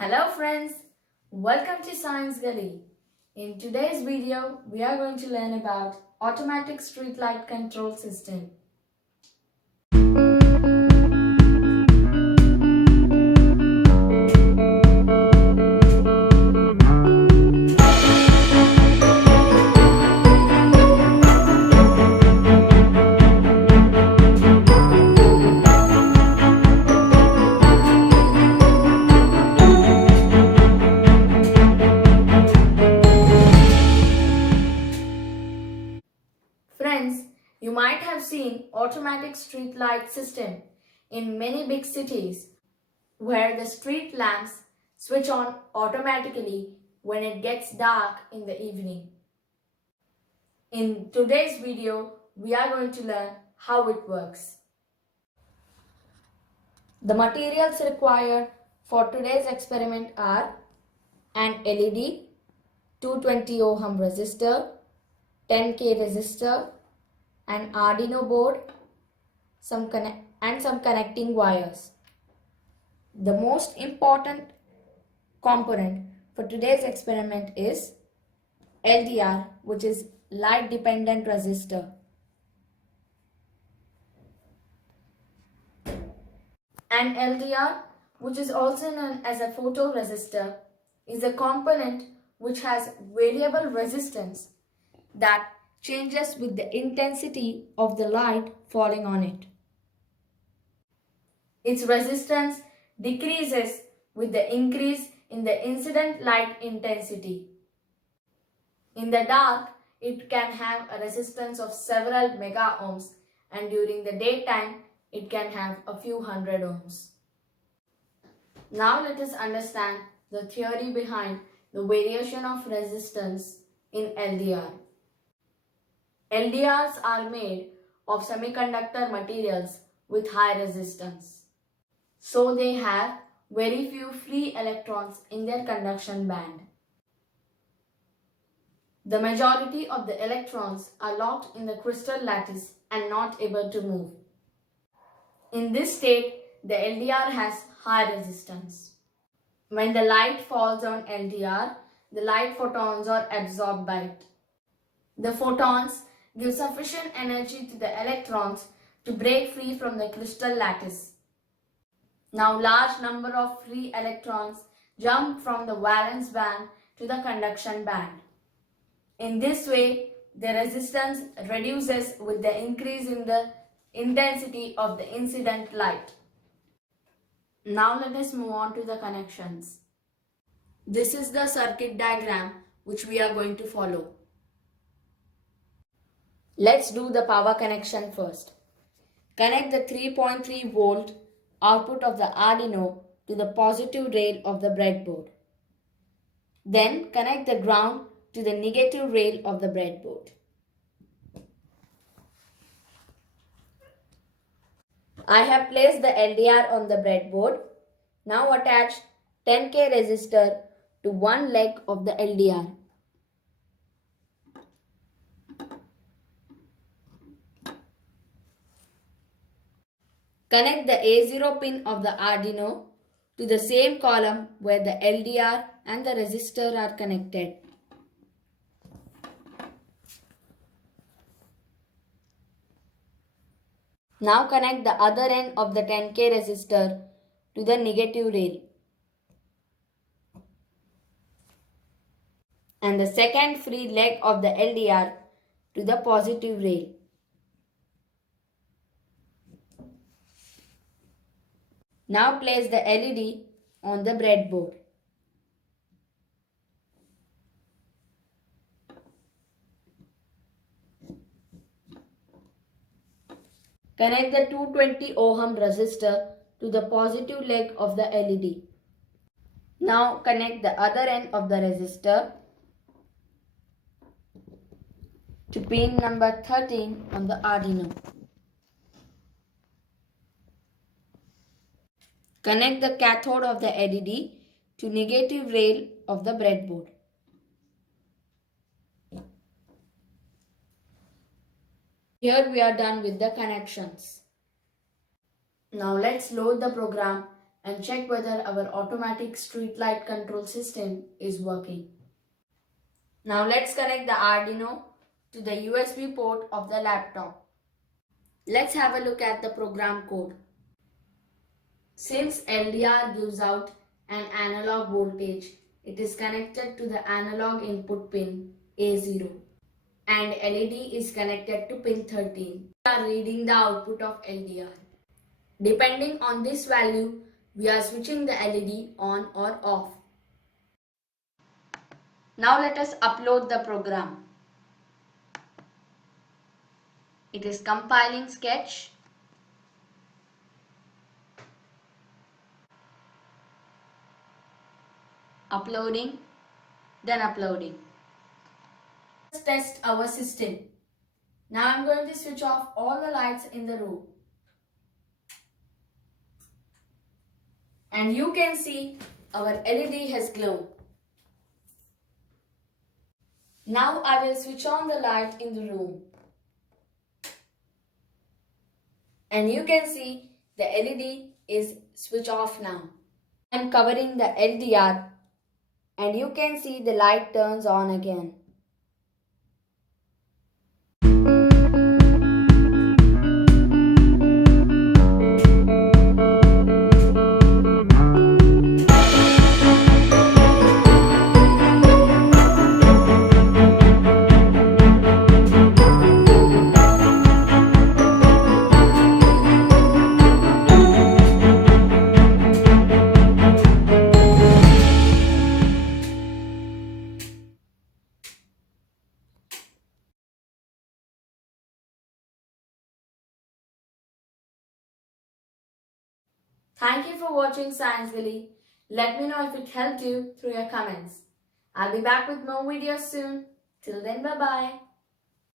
Hello friends, welcome to Science Gully. In today's video, we are going to learn about automatic street light control system. Friends, you might have seen automatic street light system in many big cities where the street lamps switch on automatically when it gets dark in the evening. In today's video, we are going to learn how it works. The materials required for today's experiment are an LED, 220 ohm resistor, 10K resistor, an Arduino board, some connecting wires. The most important component for today's experiment is LDR, which is light dependent resistor. An LDR, which is also known as a photoresistor, is a component which has variable resistance that changes with the intensity of the light falling on it. Its resistance decreases with the increase in the incident light intensity. In the dark, it can have a resistance of several mega ohms, and during the daytime, it can have a few hundred ohms. Now let us understand the theory behind the variation of resistance in LDR. LDRs are made of semiconductor materials with high resistance. So they have very few free electrons in their conduction band. The majority of the electrons are locked in the crystal lattice and not able to move. In this state, the LDR has high resistance. When the light falls on LDR, the light photons are absorbed by it. The photons give sufficient energy to the electrons to break free from the crystal lattice. Now large number of free electrons jump from the valence band to the conduction band. In this way, the resistance reduces with the increase in the intensity of the incident light. Now let us move on to the connections. This is the circuit diagram which we are going to follow. Let's do the power connection first. Connect the 3.3 volt output of the Arduino to the positive rail of the breadboard. Then connect the ground to the negative rail of the breadboard. I have placed the LDR on the breadboard. Now attach 10K resistor to one leg of the LDR. Connect the A0 pin of the Arduino to the same column where the LDR and the resistor are connected. Now connect the other end of the 10K resistor to the negative rail and the second free leg of the LDR to the positive rail. Now place the LED on the breadboard. Connect the 220 ohm resistor to the positive leg of the LED. Now connect the other end of the resistor to pin number 13 on the Arduino. Connect the cathode of the LED to negative rail of the breadboard. Here we are done with the connections. Now let's load the program and check whether our automatic street light control system is working. Now let's connect the Arduino to the USB port of the laptop. Let's have a look at the program code. Since LDR gives out an analog voltage, it is connected to the analog input pin A0 and LED is connected to pin 13. We are reading the output of LDR. Depending on this value, we are switching the LED on or off. Now let us upload the program. It is compiling Sketch. Uploading, then uploading. Let's test our system. Now I'm going to switch off all the lights in the room. And you can see our LED has glowed. Now I will switch on the light in the room. And you can see the LED is switched off now. I am covering the LDR and you can see the light turns on again. Thank you for watching Science Valley. Let me know if it helped you through your comments. I'll be back with more videos soon. Till then, bye-bye.